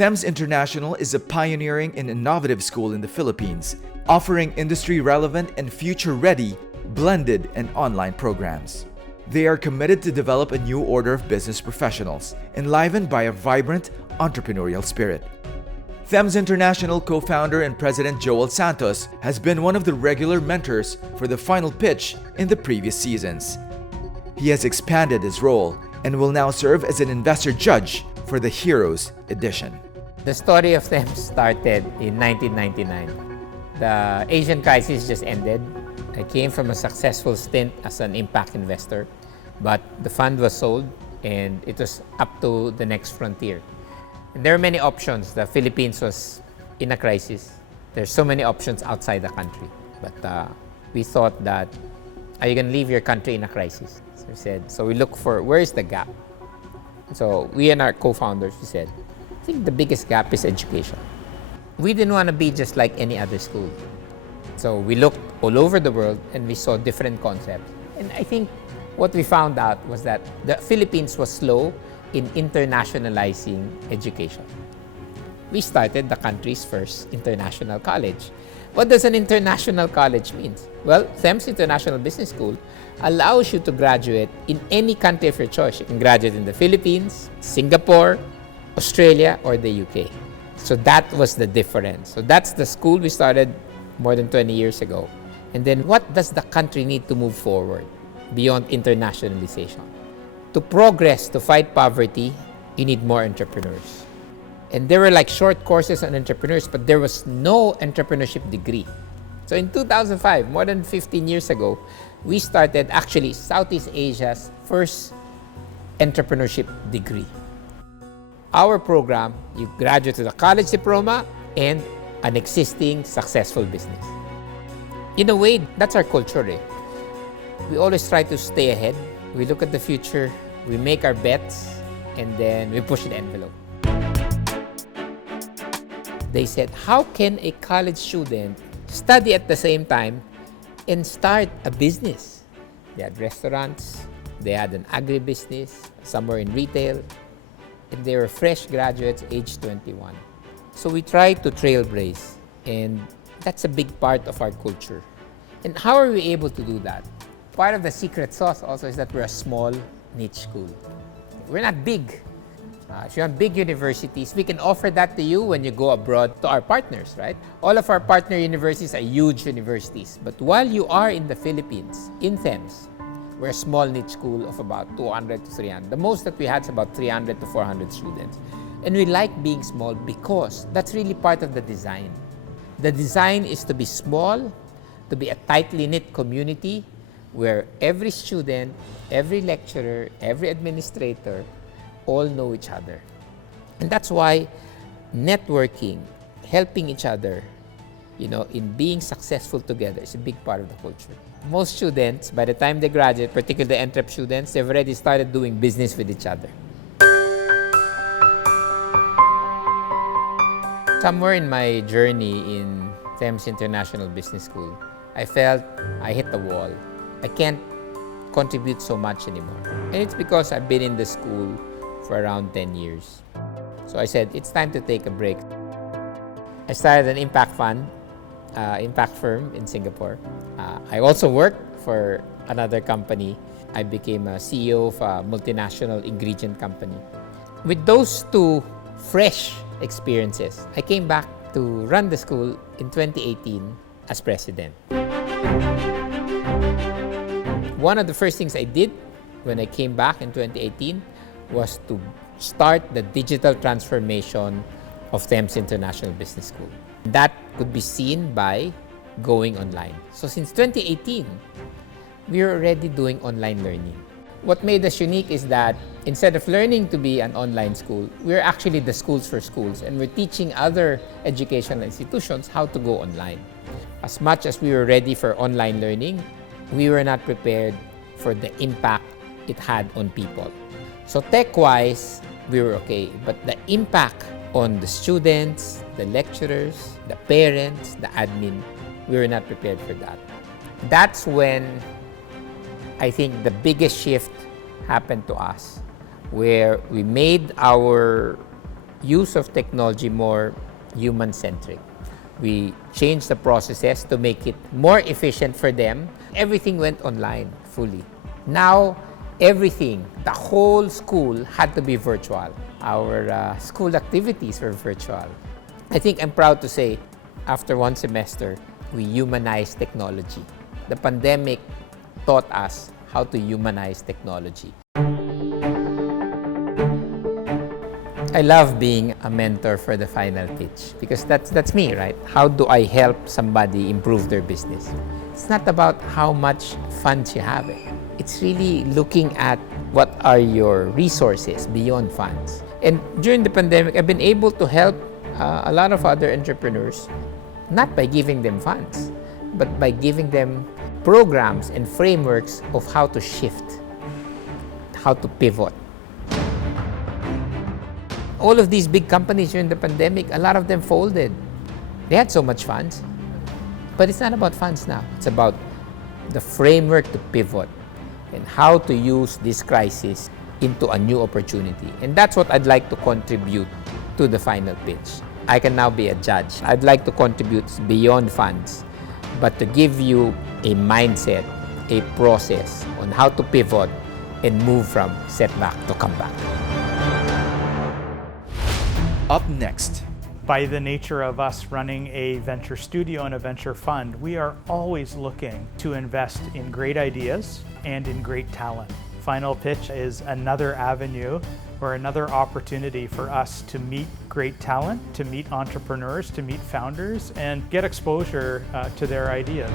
Thames International is a pioneering and innovative school in the Philippines, offering industry-relevant and future-ready blended and online programs. They are committed to develop a new order of business professionals, enlivened by a vibrant entrepreneurial spirit. Thames International co-founder and president Joel Santos has been one of the regular mentors for the final pitch in the previous seasons. He has expanded his role and will now serve as an investor judge for the Heroes edition. The story of Thames started in 1999. The Asian crisis just ended. I came from a successful stint as an impact investor, but the fund was sold and it was up to the next frontier. And there are many options. The Philippines was in a crisis. There's so many options outside the country. But we thought that, are you going to leave your country in a crisis? So we said, so we look for, where is the gap? So we and our co-founders, we said, I think the biggest gap is education. We didn't want to be just like any other school. So we looked all over the world and we saw different concepts. And I think what we found out was that the Philippines was slow in internationalizing education. We started the country's first international college. What does an international college mean? Well, Thames International Business School allows you to graduate in any country of your choice. You can graduate in the Philippines, Singapore, Australia, or the UK. So that was the difference. So that's the school we started more than 20 years ago. And then what does the country need to move forward beyond internationalization? To progress, to fight poverty, you need more entrepreneurs. And there were like short courses on entrepreneurs, but there was no entrepreneurship degree. So in 2005, more than 15 years ago, we started actually Southeast Asia's first entrepreneurship degree. Our program, you graduate with a college diploma and an existing successful business. In a way, that's our culture. We always try to stay ahead. We look at the future, we make our bets, and then we push the envelope. They said, how can a college student study at the same time and start a business? They had restaurants, they had an agribusiness, somewhere in retail, and they were fresh graduates, age 21. So we tried to trailblaze, and that's a big part of our culture. And how are we able to do that? Part of the secret sauce also is that we're a small niche school. We're not big. If you want big universities, we can offer that to you when you go abroad to our partners, right? All of our partner universities are huge universities. But while you are in the Philippines, in Thames, we're a small niche school of about 200 to 300. The most that we had is about 300 to 400 students. And we like being small because that's really part of the design. The design is to be small, to be a tightly knit community where every student, every lecturer, every administrator all know each other. And that's why networking, helping each other, in being successful together is a big part of the culture. Most students, by the time they graduate, particularly the entrep students, they've already started doing business with each other. Somewhere in my journey in Thames International Business School, I felt I hit the wall. I can't contribute so much anymore. And it's because I've been in the school for around 10 years. So I said, it's time to take a break. I started an impact fund, impact firm in Singapore. I also worked for another company. I became a CEO of a multinational ingredient company. With those two fresh experiences, I came back to run the school in 2018 as president. One of the first things I did when I came back in 2018 was to start the digital transformation of Thames International Business School. That could be seen by going online. So since 2018, we are already doing online learning. What made us unique is that instead of learning to be an online school, we're actually the schools for schools, and we're teaching other educational institutions how to go online. As much as we were ready for online learning, we were not prepared for the impact it had on people. So tech-wise, we were okay, but the impact on the students, the lecturers, the parents, the admin, we were not prepared for that. That's when I think the biggest shift happened to us, where we made our use of technology more human-centric. We changed the processes to make it more efficient for them. Everything went online fully. Now, everything, the whole school had to be virtual. Our school activities were virtual. I think I'm proud to say, after one semester, we humanized technology. The pandemic taught us how to humanize technology. I love being a mentor for the final pitch because that's me, right? How do I help somebody improve their business? It's not about how much funds you have. It's really looking at what are your resources beyond funds. And during the pandemic, I've been able to help a lot of other entrepreneurs, not by giving them funds, but by giving them programs and frameworks of how to shift, how to pivot. All of these big companies during the pandemic, a lot of them folded. They had so much funds. But it's not about funds now. It's about the framework to pivot and how to use this crisis into a new opportunity. And that's what I'd like to contribute to the final pitch. I can now be a judge. I'd like to contribute beyond funds, but to give you a mindset, a process on how to pivot and move from setback to comeback. Up next. By the nature of us running a venture studio and a venture fund, we are always looking to invest in great ideas and in great talent. Final Pitch is another avenue or another opportunity for us to meet great talent, to meet entrepreneurs, to meet founders, and get exposure to their ideas.